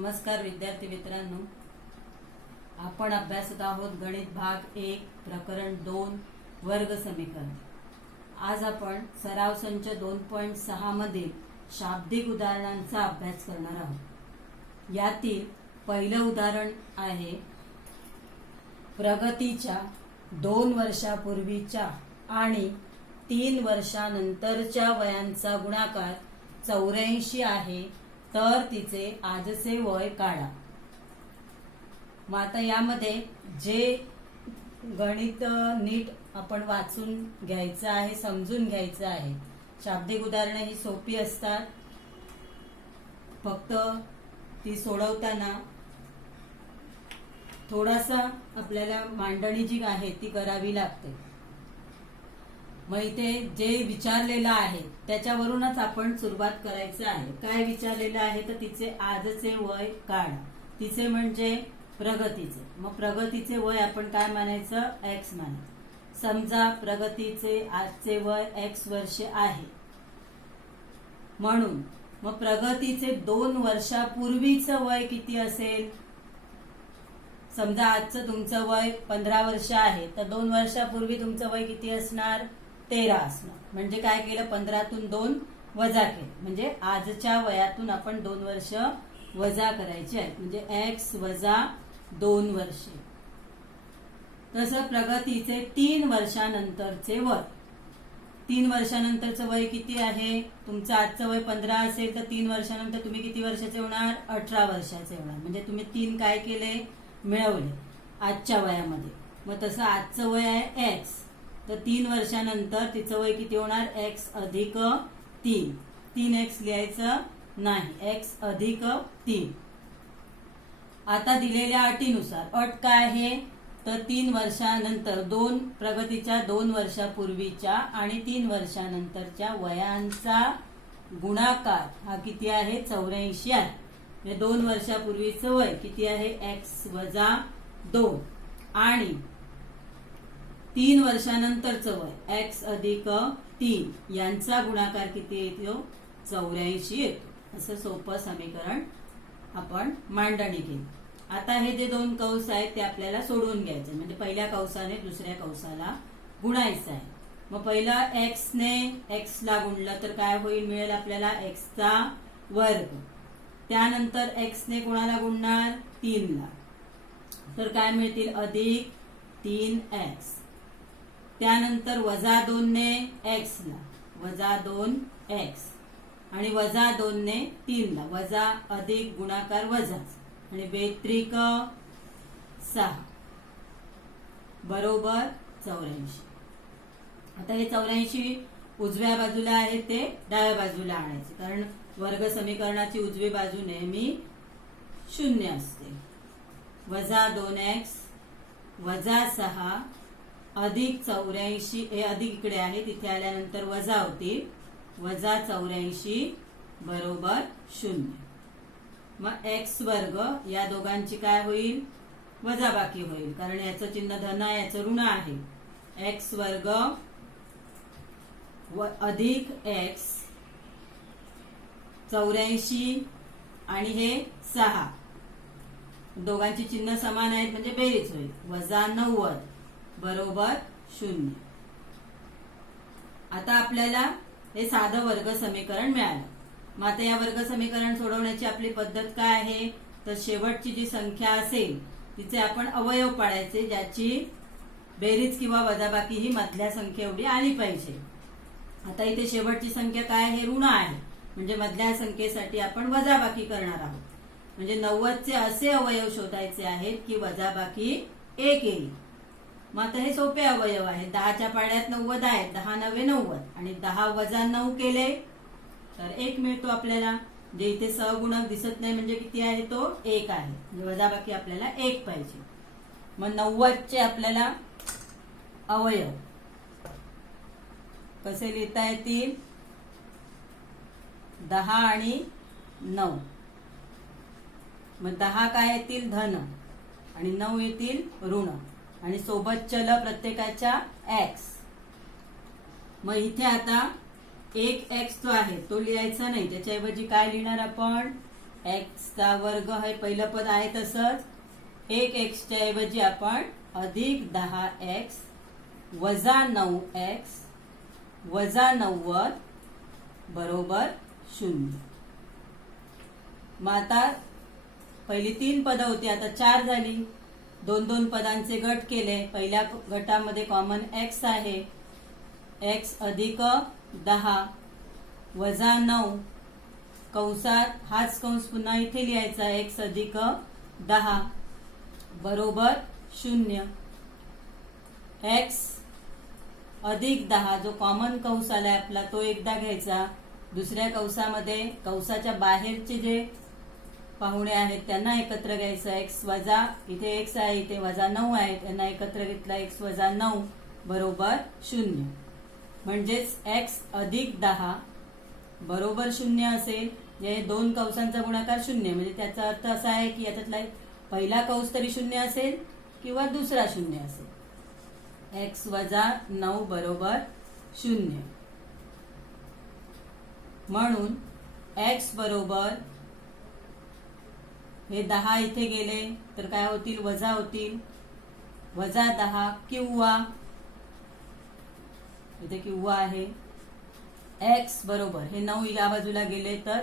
नमस्कार विद्यार्थी मित्रांनो, आपण अभ्यासत आहोत गणित भाग 1 प्रकरण 2 वर्ग समीकरण। आज आपण सराव संच 2.6 मध्ये शाब्दिक उदाहरणांचा अभ्यास करणार आहोत। यातील पहिलं उदाहरण आहे प्रगतीच्या 2 वर्षापूर्वीच्या आणि 3 वर्षानंतरच्या वयांचा गुणाकार 84 आहे, तर तिचे आजचे वय काढा। मग आता यामध्ये जे गणित नीट आपण वाचून घ्यायचं आहे, समजून घ्यायचं आहे। शाब्दिक उदाहरणे ही सोपी असतात, फक्त ती सोडवताना थोडासा आपल्याला मांडणी जी आहे ती करावी लागते। मग इथे जे विचारलेलं आहे त्याच्यावरूनच आपण सुरुवात करायचं आहे। काय विचारलेलं आहे तर तिचे आजचे वय काढा। तिचे म्हणजे प्रगतीचे। मग प्रगतीचे वय आपण काय मानायचं? x मानायचं। समजा प्रगतीचे आजचे वय x वर्ष आहे, म्हणून मग प्रगतीचे 2 वर्षापूर्वीचं वय किती असेल? समजा आजचं तुमचं वय 15 वर्ष आहे, तर 2 वर्षापूर्वी तुमचं वय किती असणार? 13 असणार। म्हणजे काय केलं? 15तून 2 वजा केले, म्हणजे आजच्या वयातून आपण 2 वर्ष वजा करायचे आहेत, म्हणजे x वजा 2 वर्षे। तसं प्रगतीचे 3 वर्षानंतरचे वय, 3 वर्षानंतरचं वय किती आहे? तुमचं आजचं वय 15 असेल तर 3 वर्षानंतर तुम्ही किती वर्षाचे होणार? 18 वर्षाचे होणार। म्हणजे तुम्ही 3 काय केले? मिळवले आजच्या वयामध्ये। मग तसं आजचं वय आहे x, तर 3 वर्षानंतर तिचं वय किती होणार? x अधिक 3। 3x लिहायचं नाही, x अधिक 3। आता दिलेल्या अटीनुसार, अट काय आहे तर 3 वर्षानंतर प्रगतीच्या 2 वर्षापूर्वीच्या आणि 3 वर्षानंतरच्या वयांचा गुणाकार हा किती आहे? 84 आहे। म्हणजे 2 वर्षापूर्वीचं वय किती आहे? x वजा 2 आणि 3 वर्षानंतरचं वय x अधिक 3 यांचा गुणाकार किती येतो? 84 येतो। असं सोपं समीकरण आपण मांडणी केली। आता हे जे 2 कंस आहेत ते आपल्याला सोडवून घ्यायचे, म्हणजे पहिल्या कंसाने दुसऱ्या कंसाला गुणायचं आहे। मग पहिला x ने x ला गुणलं तर काय होईल? मिळेल आपल्याला x चा वर्ग। त्यानंतर x ने कोणाला गुणणार? 3 ला, तर काय मिळतील? अधिक 3x। त्यानंतर वजा 2 ने x ला, वजा 2x आणि वजा 2 ने 3 ला, वजा अधिक गुणाकार वजाच, आणि बेत्रिक 6 बरोबर 84। आता हे 84 उजव्या बाजूला आहे ते डाव्या बाजूला आणायचे, कारण वर्ग समीकरणाची उजवी बाजू नेहमी 0 असते। वजा 2x वजा 6 अधिक 84, हे अधिक इकडे आहे, तिथे आल्यानंतर वजा होतील, वजा 84 बरोबर 0। मग x वर्ग या दोघांची काय होईल? वजाबाकी होईल, कारण याचं चिन्ह धन आहे, याचं ऋण आहे। x वर्ग अधिक x 84 आणि हे 6, दोघांची चिन्ह समान आहेत म्हणजे बेरीज होईल, वजा 90 बरोबर 0। आता आपल्याला हे साधं वर्ग समीकरण मिळालं। मग आता या वर्ग समीकरण सोडवण्याची आपली पद्धत काय आहे तर शेवटची जी संख्या असेल तिचे आपण अवयव पाडायचे, ज्याची बेरीज किंवा वजाबाकी ही मधल्या संख्या एवढी आली पाहिजे। आता इथे शेवटची संख्या काय आहे? ऋण आहे, म्हणजे मधल्या संख्येसाठी आपण वजाबाकी करणार आहोत। म्हणजे 90 चे असे अवयव शोधायचे आहेत की वजाबाकी 1 येईल। मग आता हे सोपे अवयव आहेत। 10च्या पाड्यात 90 आहेत, 10 9 90 आणि 10 वजा 9 केले तर 1 मिळतो आपल्याला। जे इथे सहगुणक दिसत नाही म्हणजे किती आहे? तो 1 आहे, म्हणजे वजाबाकी आपल्याला 1 पाहिजे। मग 90 चे आपल्याला अवयव कसे लिहिता येतील? 10 आणि 9, मग 10 काय येतील? धन, आणि 9 येतील ऋण, आणि सोबत चल प्रत्येकाच्या x। मग इथे आता एक x जो आहे तो लिहायचा नाही, त्याच्याऐवजी काय लिहिणार आपण? एक्सचा वर्ग हे पहिलं पद आहे तसंच 1x ऐवजी आपण अधिक 10x वजा 9x वजा 90 बरोबर 0. मग आता पहिली 3 पदं होती, आता 4 झाली. 2-2 पदांचे गट केले. पहिल्या गटामध्ये कॉमन x आहे. x अधिक 10 वजा 9 कंसात हाच कंस पुन्हा इथे लिहायचा x अधिक 10 बरोबर 0. x अधिक 10 जो कॉमन कंस आलाय आपला तो एकदा घ्यायचा. दुसऱ्या कंसामध्ये कंसाच्या बाहेरचे जे पाहुणे आहेत त्यांना एकत्र घ्यायचं. x वजा इथे x आहे, इथे वजा 9 आहे, त्यांना एकत्र घेतला x वजा 9 बरोबर 0. म्हणजेच x अधिक 10 बरोबर 0 असेल. जे 2 कंसांचा गुणाकार 0 म्हणजे त्याचा अर्थ असा आहे की याच्यातला पहिला कंस तरी 0 असेल किंवा दुसरा 0 असेल. x वजा 9 बरोबर 0. म्हणून x बरोबर हे 10 इथे गेले तर काय होतील, वजा होतील. वजा 10 किंवा इथे किंवा आहे. x बरोबर हे 9 या बाजूला गेले तर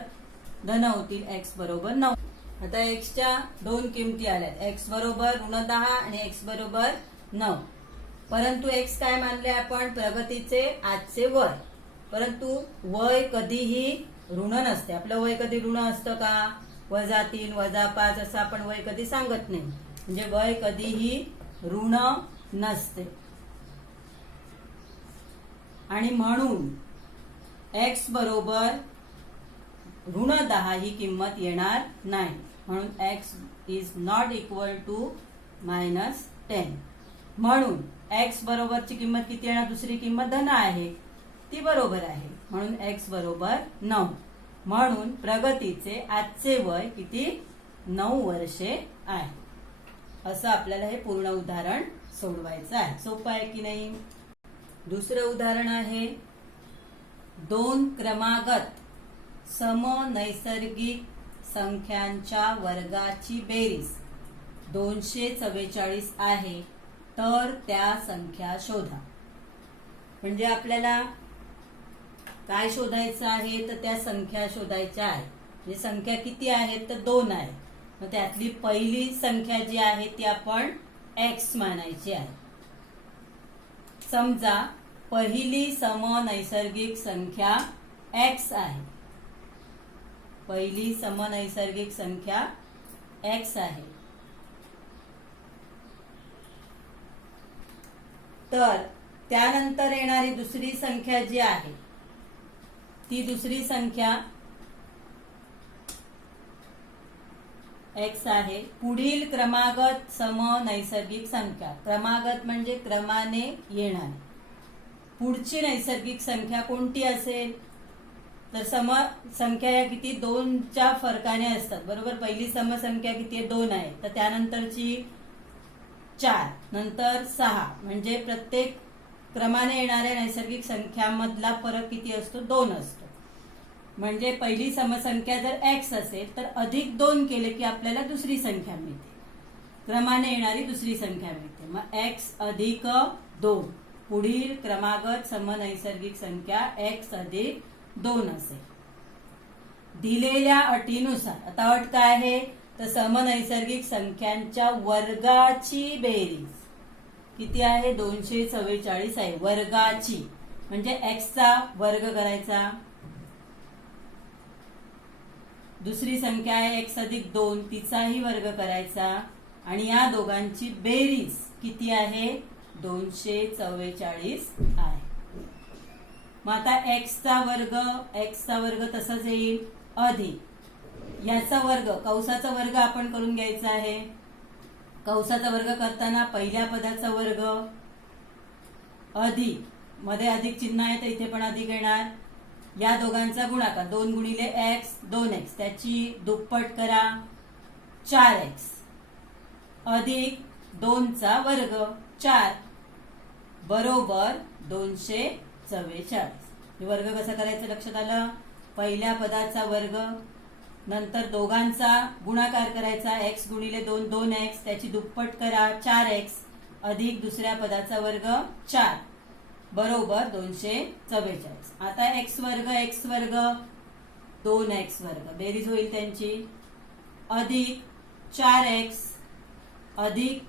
धन होतील. x बरोबर 9. आता x च्या 2 किमती आल्यात. x बरोबर ऋण 10 आणि x बरोबर 9. परंतु x काय मानले आपण, प्रगतीचे आजचे वय. परंतु वय कधीही ऋण नसते. आपलं वय कधी ऋण असतं का, वजा 3 वजा 5 असं आपण वय कधी सांगत नाही. म्हणजे वय कधीही ऋण नसते. आणि म्हणून x बरोबर ऋण 10 ही किंमत येणार नाही. म्हणून x is not equal to -10. म्हणून x बरोबरची किंमत किती येणार, दुसरी किंमत धन आहे ती बरोबर आहे. म्हणून x बरोबर 9. म्हणून प्रगतीचे आजचे वय किती, 9 वर्षे आहे. असं आपल्याला हे पूर्ण उदाहरण सोडवायचं आहे. सोपं आहे की नाही. दुसरं उदाहरण आहे 2 क्रमागत समनैसर्गिक संख्यांच्या वर्गाची बेरीज 244 आहे, तर त्या संख्या शोधा. म्हणजे आपल्याला काय शोधायचं आहे, तर त्या संख्या शोधायच्या आहे. म्हणजे संख्या किती आहेत, तर 2 आहे. मग त्यातली पहिली संख्या जी आहे ती आपण x मानायची आहे. समजा पहिली समनैसर्गिक संख्या x आहे. पहिली समनैसर्गिक संख्या x आहे. तर त्यानंतर येणारी दुसरी संख्या जी आहे ती दुसरी संख्या x आहे. पुढील क्रमागत समनैसर्गिक संख्या, क्रमागत म्हणजे क्रमाने येणारी. पुढची नैसर्गिक संख्या कोणती असेल, तर सम संख्या या किती 2च्या फरकाने असतात बरोबर. पहिली समसंख्या किती आहे, 2 आहे. तर त्यानंतरची 4, नंतर 6. म्हणजे प्रत्येक क्रमाने येणाऱ्या नैसर्गिक संख्यामधला फरक किती असतो, 2 असतो. म्हणजे पहिली समसंख्या जर x असेल तर अधिक 2 केले की आपल्याला दुसरी संख्या मिळते, क्रमाने येणारी दुसरी संख्या मिळते. मग x अधिक 2 पुढील क्रमागत समनैसर्गिक संख्या x अधिक 2 असेल. दिलेल्या अटीनुसार, आता अट काय आहे, तर समनैसर्गिक संख्यांच्या वर्गाची बेरीज किती आहे, 244 आहे. वर्गाची म्हणजे x चा वर्ग करायचा. दुसरी संख्या आहे x अधिक 2 तिचाही वर्ग करायचा. आणि या दोघांची बेरीज किती आहे, 244 आहे. मग आता x चा वर्ग तसाच येईल अधिक याचा वर्ग, कंसाचा वर्ग आपण करून घ्यायचा आहे. कंसाचा वर्ग करताना पहिल्या पदाचा वर्ग अधिक, मध्ये अधिक चिन्ह आहे तर इथे पण अधिक येणार. या दोघांचा गुणाकार 2 गुणिले x 2x, त्याची दुप्पट करा 4x अधिक 2 चा वर्ग 4 बरोबर 244. हे वर्ग कसा करायचं लक्षात आलं. पहिल्या पदाचा वर्ग नंतर दोघांचा गुणाकार करायचा, x गुणिले 2 2x, त्याची दुप्पट करा 4x अधिक दुसऱ्या पदाचा वर्ग 4 बरोबर 244. आता x वर्ग 2x वर्ग बेरीज होईल त्यांची, अधिक 4x अधिक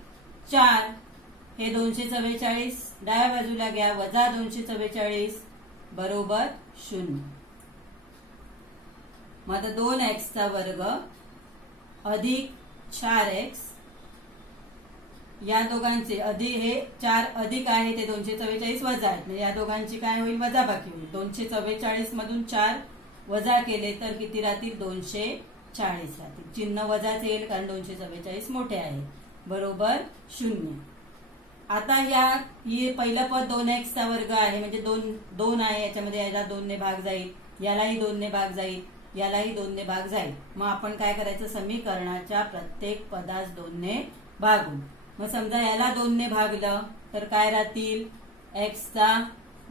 4 हे 244 डाव्या बाजूला घ्या, वजा 244 बरोबर 0. मग आता 2x चा वर्ग अधिक 4x, या दोघांचे अधिक हे 4 अधिक आहे ते 244 वजा आहेत, म्हणजे या दोघांची काय होईल वजाबाकी होईल. 244 मधून 4 वजा केले तर किती राहतील 240 राहतील. चिन्ह वजाच येईल कारण 244 मोठे आहे बरोबर 0. आता ही पहिलं पद 2x चा वर्ग आहे म्हणजे 2 आहे, याच्यामध्ये याला 2 ने भाग जाईल, यालाही 2 ने भाग जाईल, यालाही 2 ने भाग जाईल. मग आपण काय करायचं, समीकरणाच्या प्रत्येक पदास 2 ने भागू. मग समजा याला 2 ने भागलं तर काय राहतील x चा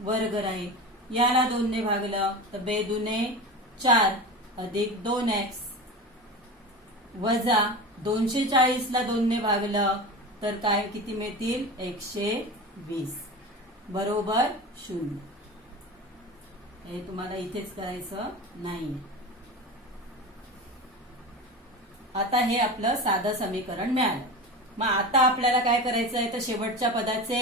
वर्ग राहील, याला 2 ने भागलं तर 2 दुने 4 अधिक 2x वजा 240 ला 2 ने भागलं तर काय किती मिळतील 120 बरोबर 0. हे तुम्हाला इथेच करायचं नाही. आता हे आपलं साधं समीकरण मिळालं. मग आता आपल्याला काय करायचं आहे तर शेवटच्या पदाचे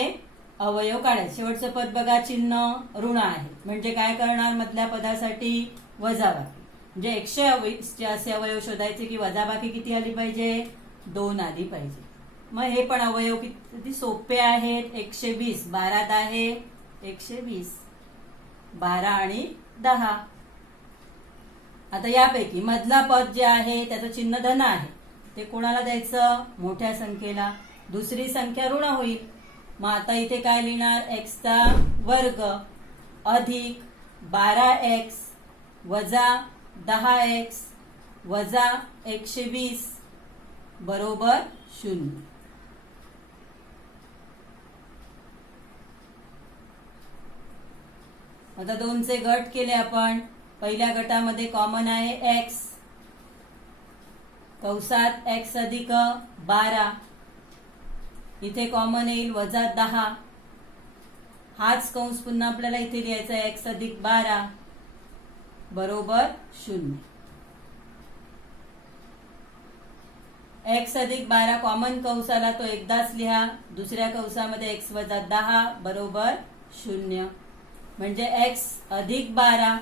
अवयव काढायचे. शेवटचं पद बघा चिन्ह ऋण आहे म्हणजे काय करणार, मधल्या पदासाठी वजाबाकी, म्हणजे 120 चे असे अवयव शोधायचे की वजाबाकी किती आली पाहिजे 2 आली पाहिजे. मग हे पण अवयव किती सोपे आहेत. 120 12 आहे 120 12 आणि 10. आता यापैकी मधला पद जे आहे त्याचं चिन्ह धन आहे ते कोणाला द्यायचं, मोठ्या संख्येला. दुसरी संख्या ऋण होईल. मग आता इथे काय लिहिणार, x चा वर्ग अधिक 12x वजा 10x वजा 120 बरोबर 0. आता 2चे गट केले आपण. पहिल्या गटामध्ये कॉमन आहे x, कंसात x अधिक 12, इथे कॉमन येईल वजा 10, हाच कंस पुन्हा आपल्याला इथे लिहायचा आहे x अधिक 12 बरोबर 0. x अधिक 12 कॉमन कंस आला तो एकदाच लिहा, दुसऱ्या कंसामध्ये x वजा 10 बरोबर 0. म्हणजे x अधिक 12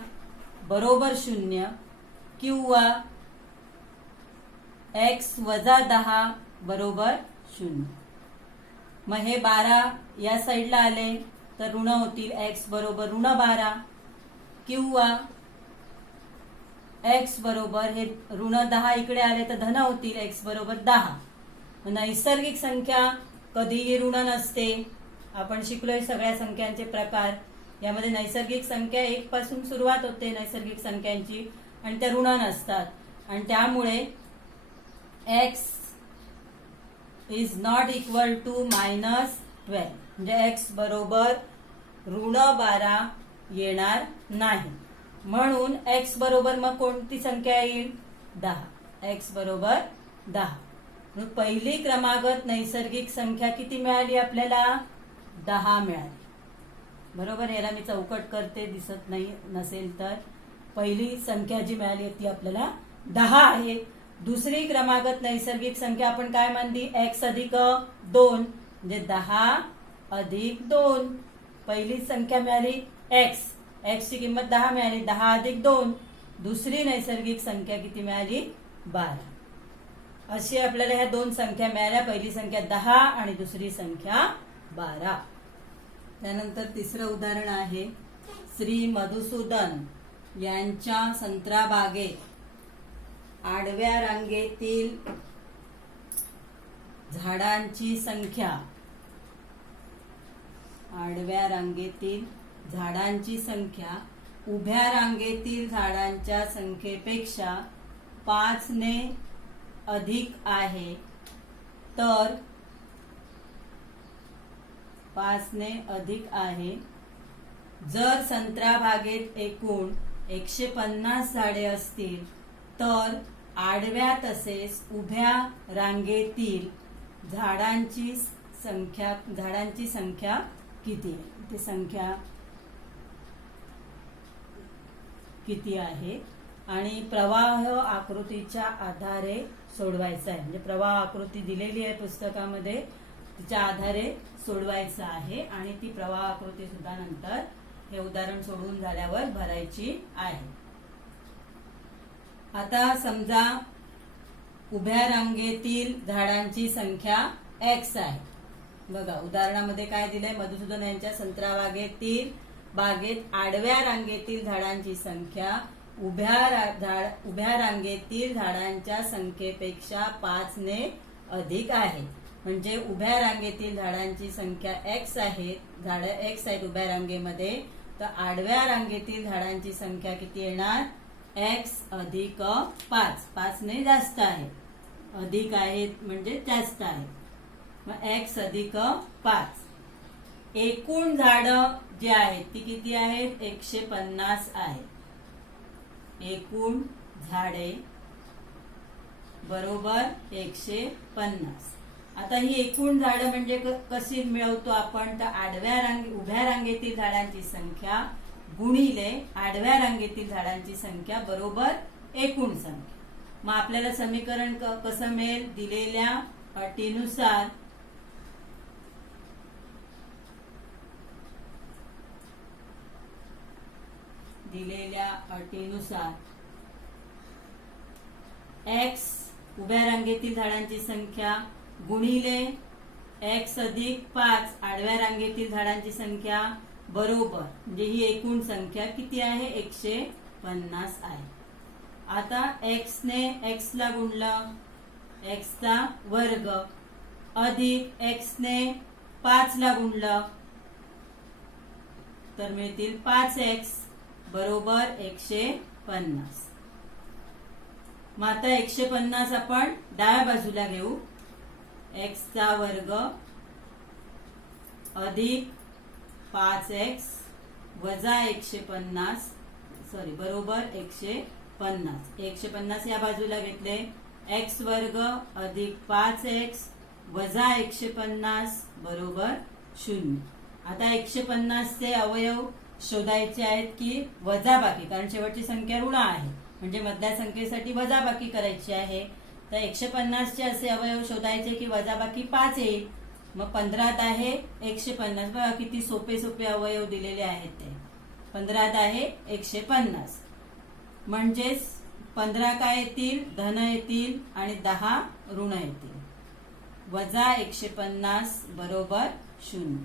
बरोबर 0 किंवा x वजा 10 बरोबर 0. मग हे 12 या साईडला आले तर ऋण होतील, x बरोबर ऋण 12 किंवा x बरोबर हे ऋण 10 इकडे आले तर धन होतील, x बरोबर 10. नैसर्गिक संख्या कधीही ऋण नसते. आपण शिकलोय सगळ्या संख्यांचे प्रकार. यामध्ये नैसर्गिक संख्या 1 पासून सुरुवात होते नैसर्गिक संख्यांची आणि त्या ऋण नसतात आणि त्यामुळे x is not equal to -12 म्हणजे x बरोबर ऋण 12 येणार नाही. म्हणून x बरोबर मग कोणती संख्या येईल 10. x बरोबर 10. मग पहिली क्रमागत नैसर्गिक संख्या किती मिळाली आपल्याला 10 मिळाली बरोबर. याला मी चौकट करते, दिसत नाही नसेल तर. पहिली संख्या जी मिळाली ती आपल्याला 10 आहे. दुसरी क्रमागत नैसर्गिक संख्या आपण काय मानली x अधिक 2 म्हणजे 10 अधिक 2. पहिली संख्या मिळाली x ची किंमत 10 मिळाली, 10 अधिक 2. दुसरी नैसर्गिक संख्या किती मिळाली 12. अशी आपल्याला ह्या 2 संख्या मिळाल्या. पहिली संख्या 10 आणि दुसरी संख्या 12. त्यानंतर तिसरं उदाहरण आहे, श्री मधुसूदन यांच्या संत्रा बागेत आडव्या रांगेतील झाडांची संख्या, आडव्या रांगेतील झाडांची संख्या उभ्या रांगेतील झाडांच्या संख्येपेक्षा 5 ने अधिक आहे तर 5 ने अधिक आहे. जर संत्रा बागेत एकूण 150 झाडे असतील तर आडव्या तसेच उभ्या रांगेतील झाडांची संख्या किती आहे, ते संख्या किती आहे आणि प्रवाह आकृतीच्या आधारे सोडवायचा आहे. म्हणजे प्रवाह आकृती दिलेली आहे पुस्तकामध्ये, तिच्या आधारे सोडवायचं आहे आणि ती प्रवाह आकृती सुद्धा नंतर हे उदाहरण सोडवून झाल्यावर भरायची आहे. आता समजा उभ्या रांगेतील झाडांची संख्या x आहे. बघा उदाहरणामध्ये काय दिलंय, मधुसूदन यांच्या संत्रा बागेत आडव्या रांगेतील झाडांची संख्या उभ्या रांगेतील झाडांच्या संख्येपेक्षा 5 ने अधिक आहे. म्हणजे उभ्या रांगेतील झाडांची संख्या x आहे, झाडं x आहेत उभ्या रांगेमध्ये, तर आडव्या रांगेतील झाडांची संख्या किती येणार, x अधिक 5. 5 ने जास्त आहे, अधिक आहेत म्हणजे जास्त आहे, मग x अधिक 5. एकूण झाडं जी आहेत ती किती आहेत, 150 आहेत. एकूण झाडे बरोबर 150. आता ही एकूण झाडं म्हणजे कशी मिळवतो आपण, तर उभ्या रांगेतील झाडांची संख्या गुणिले आडव्या रांगेतील झाडांची संख्या बरोबर एकूण संख्या. मग आपल्याला समीकरण कसं मिळेल, दिलेल्या अटीनुसार x उभ्या रांगेतील झाडांची संख्या गुणिले x अधिक 5 आडव्या रांगेतील झाडांची संख्या बरोबर, म्हणजे ही एकूण संख्या किती आहे, 150 आहे. आता x ने x ला गुणलं, x चा वर्ग, अधिक x ने 5 ला गुणलं तर मिळतील 5x बरोबर 150. मग आता 150 आपण डाव्या बाजूला घेऊ, x चा वर्ग अधिक 5x वजा 150 बरोबर 150. 150 या बाजूला घेतले, x वर्ग अधिक 5x वजा 150 बरोबर 0. आता 150 चे अवयव शोधायचे आहेत की वजाबाकी, कारण शेवटची संख्या ऋण आहे म्हणजे मधल्या संख्येसाठी वजाबाकी करायची आहे. तर 150 चे असे अवयव शोधायचे की वजाबाकी 5 येईल. मग 15 आहे 150. बघा किती सोपे सोपे अवयव दिलेले आहेत ते. 15 आहे 150, म्हणजेच 15 काय येतील, धन येतील आणि 10 ऋण येतील. वजा 150 बरोबर 0.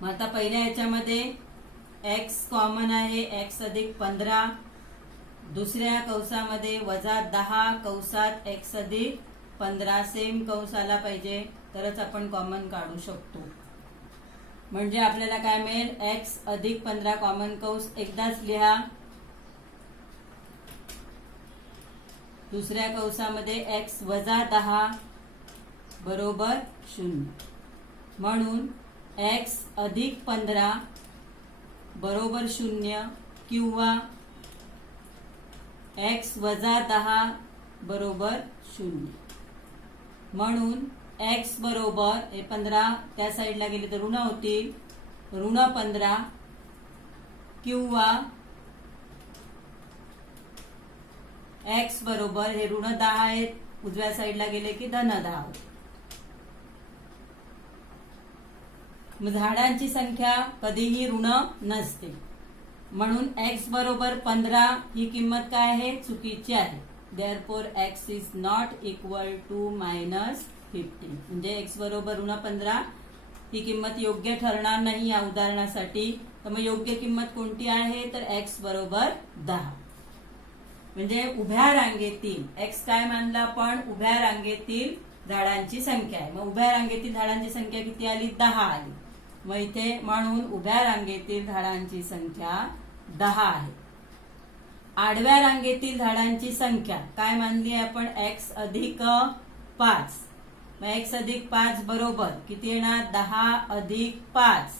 मग आता पहिल्या याच्यामध्ये x कॉमन आहे, x अधिक 15. दुसऱ्या कंसामध्ये वजा 10 कंसात x अधिक 15 सेम कंस आला पाहिजे तरच आपण कॉमन काढू शकतो. म्हणजे आपल्याला काय मिळेल, x अधिक 15 कॉमन कंस एकदाच लिहा. दुसऱ्या कंसामध्ये x वजा 10 बरोबर 0. म्हणून x अधिक 15 बरोबर 0 किंवा x वजा 10 बरोबर 0. म्हणून x बरोबर हे 15 त्या साईडला गेले तर ऋण होतील, ऋण 15 किंवा x बरोबर हे ऋण 10 आहेत, उजव्या साईडला गेले की धन 10 होते. झाडांची संख्या कधीही ऋण नसते, म्हणून x बरोबर 15 ही किंमत काय आहे, चुकीची आहे. Therefore x is not equal to -15. म्हणजे x बरोबर ऋण 15 ही किंमत योग्य ठरणार नाही या उदाहरणासाठी. तर मग योग्य किंमत कोणती आहे, तर x बरोबर 10. म्हणजे उभ्या रांगेतील x काय मानला आपण, उभ्या रांगेतील झाडांची संख्या आहे. मग उभ्या रांगेतील झाडांची संख्या किती आली, 10 आली. मग इथे म्हणून उभ्या रांगेतील झाडांची संख्या 10 आहे. आडव्या रांगेतील झाडांची संख्या काय मानली आहे आपण, x अधिक 5. मग x अधिक 5 बरोबर किती येणार, 10 अधिक 5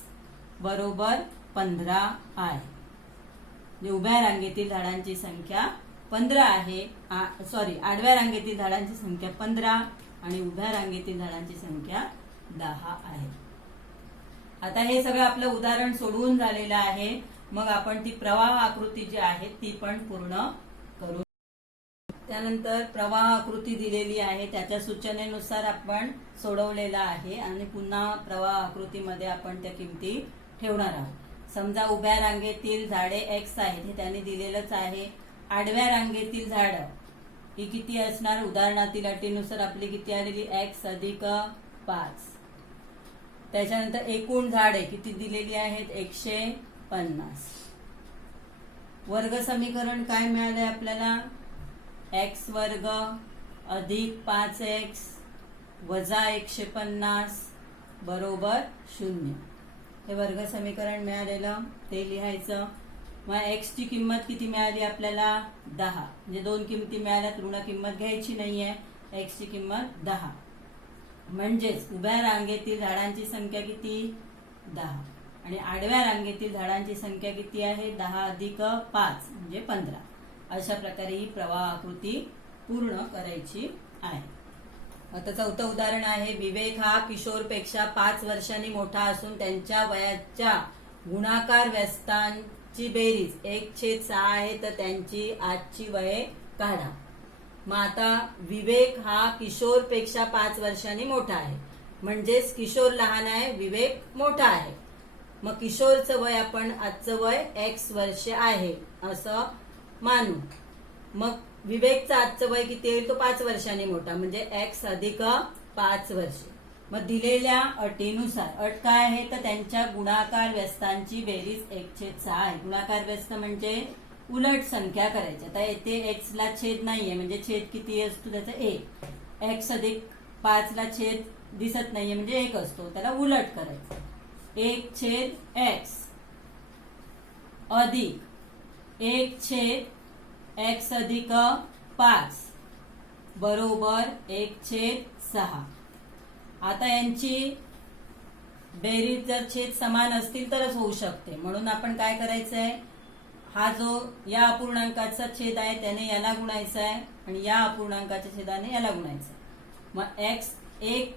बरोबर 15 आहे. उभ्या रांगेतील झाडांची संख्या 15 आहे. आडव्या रांगेतील झाडांची संख्या 15 आणि उभ्या रांगेतील झाडांची संख्या 10 आहे. आता हे सगळं आपलं उदाहरण सोडवून झालेलं आहे. मग आपण ती प्रवाह आकृती जी आहे ती पण पूर्ण करू. त्यानंतर प्रवाह आकृती दिलेली आहे, त्याच्या सूचनेनुसार आपण सोडवलेला आहे आणि पुन्हा प्रवाह आकृतीमध्ये आपण त्या किमती ठेवणार आहोत. समजा उभ्या रांगेतील झाडे x आहेत, हे त्यांनी दिलेलंच आहे. आडव्या रांगेतील झाडं ही किती असणार? उदाहरणातील अटीनुसार आपली किती आलेली? x अधिक 5. त्याच्यानंतर एकूण झाडे किती दिलेली आहेत? 150. वर्ग समीकरण काय मिळालंय आपल्याला? x वर्ग अधिक 5x वजा 150 बरोबर 0. हे वर्ग समीकरण मिळालेलं ते लिहायचं. मग x ची किंमत किती मिळाली आपल्याला? 10. म्हणजे दोन किमती मिळाल्यात, ऋण किंमत घ्यायची नाहीये. x ची किंमत 10. म्हणजेच उभ्या रांगेतील झाडांची संख्या किती? 10. आणि आडव्या रांगेतील झाडांची संख्या किती आहे? 10 अधिक 5 म्हणजे 15. अशा प्रकारे ही प्रवाह आकृती पूर्ण करायची आहे. आता चौथं उदाहरण आहे. विवेक हा किशोरपेक्षा 5 वर्षांनी मोठा असून त्यांच्या वयाच्या गुणाकार व्यस्तांची बेरीज 1/6 आहे, तर त्यांची आजची वये काढा. मग आता विवेक हा किशोरपेक्षा 5 वर्षांनी मोठा आहे, म्हणजेच किशोर लहान आहे, विवेक मोठा आहे. मग किशोरचं वय आपण आजचं वय x वर्ष आहे असं मानू. मग विवेकचं आजचं वय किती येईल? तो 5 वर्षांनी मोठा, म्हणजे x अधिक 5 वर्ष. मग दिलेल्या अटीनुसार अट काय आहे? तर त्यांच्या गुणाकार व्यस्तांची बेरीज 1/6 आहे. गुणाकार व्यस्त म्हणजे उलट संख्या करायची. आता येथे x ला छेद नाहीये, म्हणजे छेद किती असतो त्याचा 1. x अधिक 5 ला छेद दिसत नाहीये म्हणजे 1 असतो, त्याला उलट करायचं. 1/x अधिक 1/x अधिक 5 बरोबर 1/6. आता यांची बेरीज जर छेद समान असतील तरच होऊ शकते, म्हणून आपण काय करायचंय? हा जो या अपूर्णांकाचा छेद आहे त्याने याला गुणायचा आहे आणि या अपूर्णांकाच्या छेदाने याला गुणायचं. मग x 1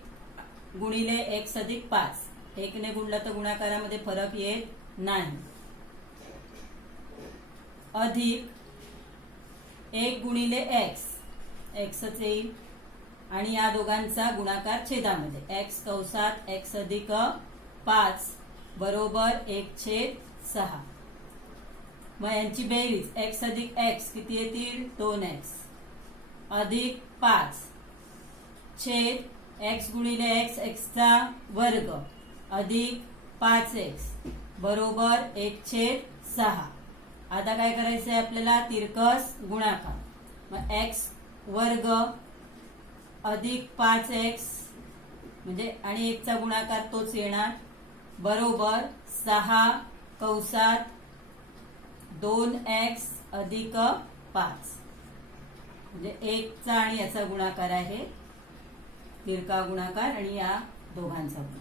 गुणिले x अधिक 5, 1 ने गुणलं तर गुणाकारामध्ये फरक येत नाही, अधिक 1 गुणिले xच येईल आणि या दोघांचा गुणाकार छेदामध्ये x कंसात x अधिक 5 बरोबर 1/6. मग यांची बेरीज x अधिक x किती येतील? 2x अधिक 5 छेद x गुणिले x, x चा वर्ग अधिक 5x बरोबर 1/6. आता काय करायचंय आपल्याला? तिरकस गुणाकार. मग x वर्ग अधिक 5x म्हणजे आणि 1 चा गुणाकार तोच येणार बरोबर 6 कंसात 2x अधिक 5 म्हणजे 1 चा आणि याचा गुणाकार आहे, तिरका गुणाकार आणि या दोघांचा गुण.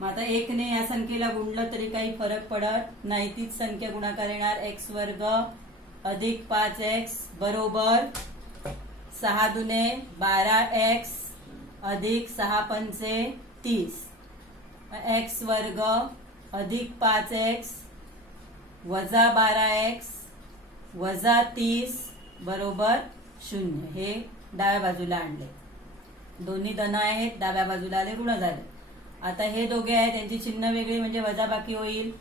मग आता 1 ने या संख्येला गुणलं तरी काही फरक पडत नाही, तीच संख्या गुणाकार येणार. x वर्ग अधिक 5x बरोबर 6 दुने 12x अधिक 6 पंचे 30. x वर्ग अधिक 5x वजा 12x वजा 30 बरोबर 0. हे डाव्या बाजूला आणले, दोन्ही धन आहेत, डाव्या बाजूला आले, ऋण झाले. आता हे दोघे आहेत, त्यांची चिन्ह वेगळी म्हणजे वजा बाकी होईल.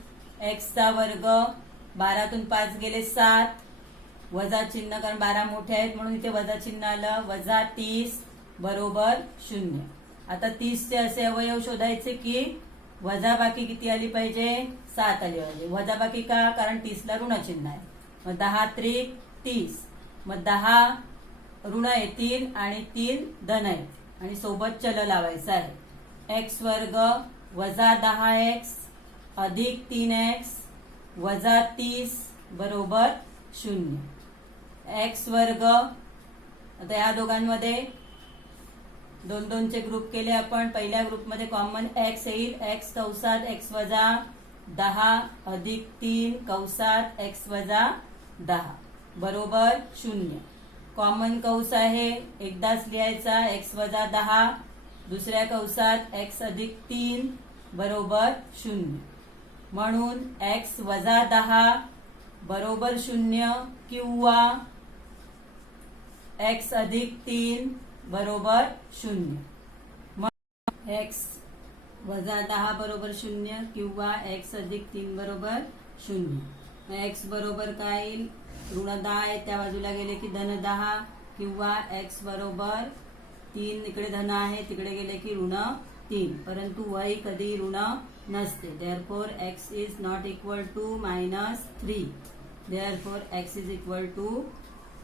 x चा वर्ग 12तून 5 गेले 7, वजा चिन्ह कारण 12 मोठे आहेत म्हणून इथे वजा चिन्ह आलं, वजा 30 बरोबर 0. आता 30 चे असे अवयव शोधायचे की वजा बाकी किती आली पाहिजे? 7 आली पाहिजे. वजा बाकी का? कारण 30 ला ऋण चिन्ह आहे. मग 10 त्रिक 30, मग 10 ऋण येतील आणि 3 धन आहेत आणि सोबत चल लावायचं आहे. x वर्ग वजा 10x अधिक 3x वजा 30 बरोबर 0. x वर्ग, आता या दोघांमध्ये 2-2 चे ग्रुप केले आपण. पहिल्या ग्रुपमध्ये कॉमन x येईल, x कंसात x वजा 10 अधिक 3 कंसात x वजा 10 बरोबर 0. कॉमन कंस आहे, एकदाच लिहायचा, x वजा 10, दुसऱ्या कंसात x अधिक 3 बरोबर 0. म्हणून x वजा 10 बरोबर 0 किंवा x अधिक 3 बरोबर 0. मग x वजा 10 बरोबर 0 किंवा x अधिक 3 बरोबर 0. x बरोबर काय येईल, ऋण 10 आहे त्या बाजूला गेले की धन 10 किंवा x बरोबर 3 इकडे धन आहे तिकडे गेले की ऋण 3, परंतु y कधी ऋण नसते. Therefore x is not equal to -3. Therefore x is equal to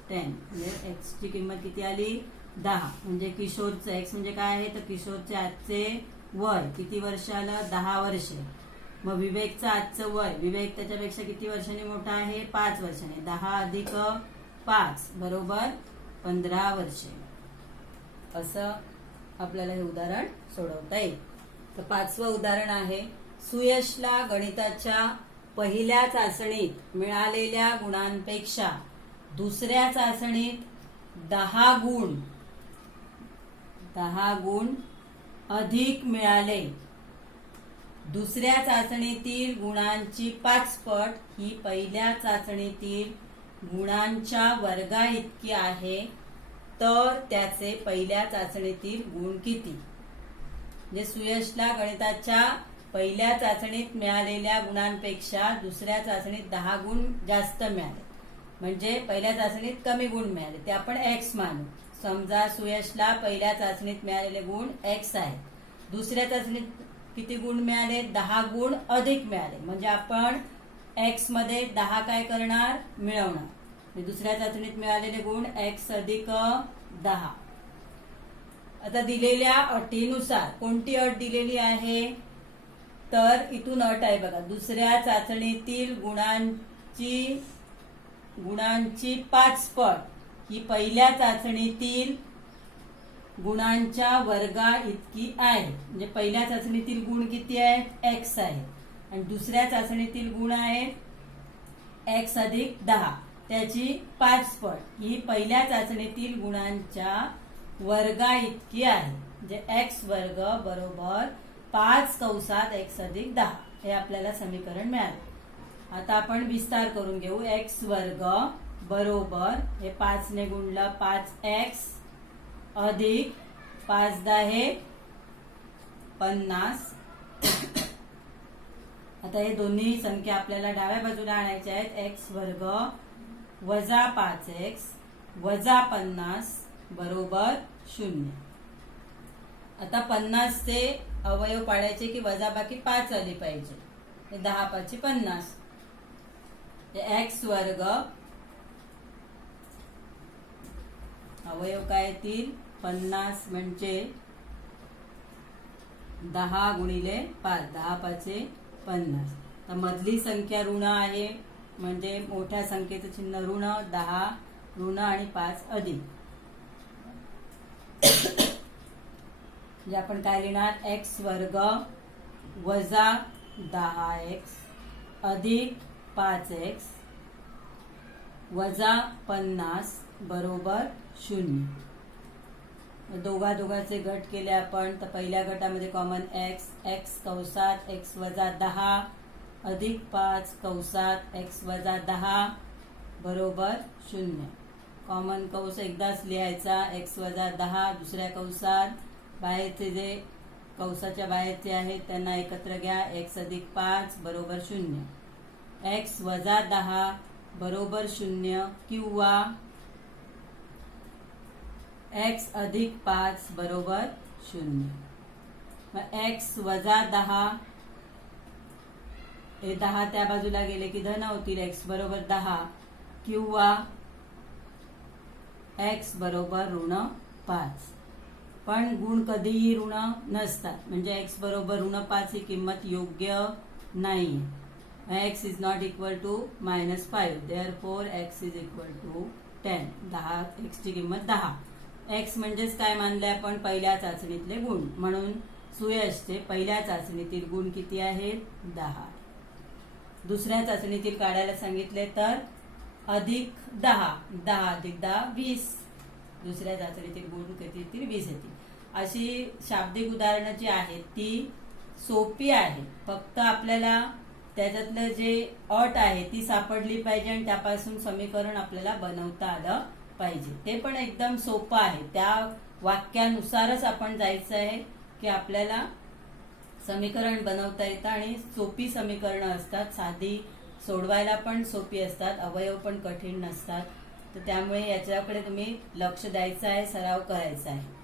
10. म्हणजे x ची किंमत किती आली, 10. म्हणजे किशोरचं x म्हणजे काय आहे तर किशोरचे आजचे वय किती वर्ष आलं, 10 वर्षे. मग विवेकचं आजचं वय, विवेक त्याच्यापेक्षा किती वर्षांनी मोठा आहे, 5 वर्षांनी. 10 अधिक 5 बरोबर 15 वर्षे. असं आपल्याला हे उदाहरण सोडवता येईल. तर 5वं उदाहरण आहे, सुयशला गणिताच्या पहिल्या चाचणीत मिळालेल्या गुणांपेक्षा दुसऱ्या चाचणीत 10 गुण अधिक मिळाले. दुसऱ्या चाचणीतील गुणांची 5 पट ही पहिल्या चाचणीतील गुणांच्या वर्गा इतकी आहे, तर त्याचे पहिल्या चाचणीतील गुण किती. म्हणजे सुयशला गणिताच्या पहिल्या चाचणीत मिळालेल्या गुणांपेक्षा दुसऱ्या चाचणीत 10 गुण जास्त मिळाले, म्हणजे पहिल्या चाचणीत कमी गुण मिळाले, ते आपण x मानू. समजा सुयशला पहिल्या चाचणीत मिळालेले गुण x आहेत, दुसऱ्या चाचणीत किती गुण मिळाले, 10 गुण अधिक मिळाले, म्हणजे आपण x मध्ये 10 काय करणार, मिळवणार. दुसऱ्या चाचणीत मिळालेले गुण x अधिक 10. आता दिलेल्या अटीनुसार कोणती अट दिलेली आहे, तर इथून अट आहे बघा, दुसऱ्या चाचणीतील गुणांची 5 पट ही पहिल्या चाचणीतील गुणांच्या वर्गा इतकी आहे. म्हणजे पहिल्या चाचणीतील गुण किती आहेत, x आहे, आणि दुसऱ्या चाचणीतील गुण आहेत x अधिक 10, त्याची 5 पट ही पहिल्या चाचणीतील गुणांच्या वर्गा इतकी आहे. म्हणजे x वर्ग बरोबर 5 कंसात x अधिक 10 हे आपल्याला समीकरण मिळाले. आता आपण विस्तार करून घेऊ. x वर्ग बरोबर हे 5 ने गुणलं 5x अधिक 5 10 50. आता हे दोन्ही संख्या आपल्याला डाव्या बाजूला आणायच्या आहेत. x वर्ग वजा 5x वजा 50 बरोबर 0. आता 50 चे अवयव पाडायचे की वजाबाकी 5 आली पाहिजे. 10 5 50. x वर्ग अवयव काय येतील, 50 म्हणजे 10 गुणिले 5, 10 5 50. तर मधली संख्या ऋण आहे, म्हणजे मोठ्या संख्येचं चिन्ह ऋण, 10 ऋण आणि 5 अधिक. म्हणजे आपण काय लिहिणार, x वर्ग वजा 10x अधिक 5x वजा 50 बरोबर 0. दोघाचे गट केले आपण, तर पहिल्या गटामध्ये कॉमन x कंसात x वजा 10 अधिक 5 कंसात x वजा 10 बरोबर 0. कॉमन कंस एकदाच लिहायचा, x वजा 10, दुसऱ्या कंसात बाहेरचे जे कंसाच्या बाहेरचे आहेत त्यांना एकत्र घ्या, x अधिक 5 बरोबर 0. x वजा 10 बरोबर 0 किंवा x अधिक 5 बरोबर 0. मग x वजा 10 हे 10 त्या बाजूला गेले की धन होतील, x बरोबर 10 किंवा x बरोबर ऋण 5. पण गुण कधीही ऋण नसतात, म्हणजे x बरोबर ऋण 5 ही किंमत योग्य नाही. x is not equal to -5. Therefore x is equal to 10. 10 x ची किंमत 10. x म्हणजेच काय मानले आपण, पहिल्या चाचणीतले गुण, म्हणून सुयशचे पहिल्या चाचणीतील गुण किती आहेत, 10. दुसऱ्या चाचणीतील काढायला सांगितले तर अधिक 10, 10 अधिक 10 20. दुसऱ्या चाचणीतील गुण किती येतील? 20 येतील. अशी शाब्दिक उदाहरणं जी आहेत ती सोपी आहेत. फक्त आपल्याला त्याच्यातलं जे अट आहे ती सापडली पाहिजे आणि त्यापासून समीकरण आपल्याला बनवता आलं पाहिजे. ते पण एकदम सोपं आहे. त्या वाक्यानुसारच आपण जायचं आहे की आपल्याला समीकरण बनवता येतं आणि सोपी समीकरणं असतात. साधी सोडवायला पण सोपी असतात, अवयव पण कठीण नसतात. तर त्यामुळे याच्याकडे तुम्ही लक्ष द्यायचं आहे, सराव करायचा आहे.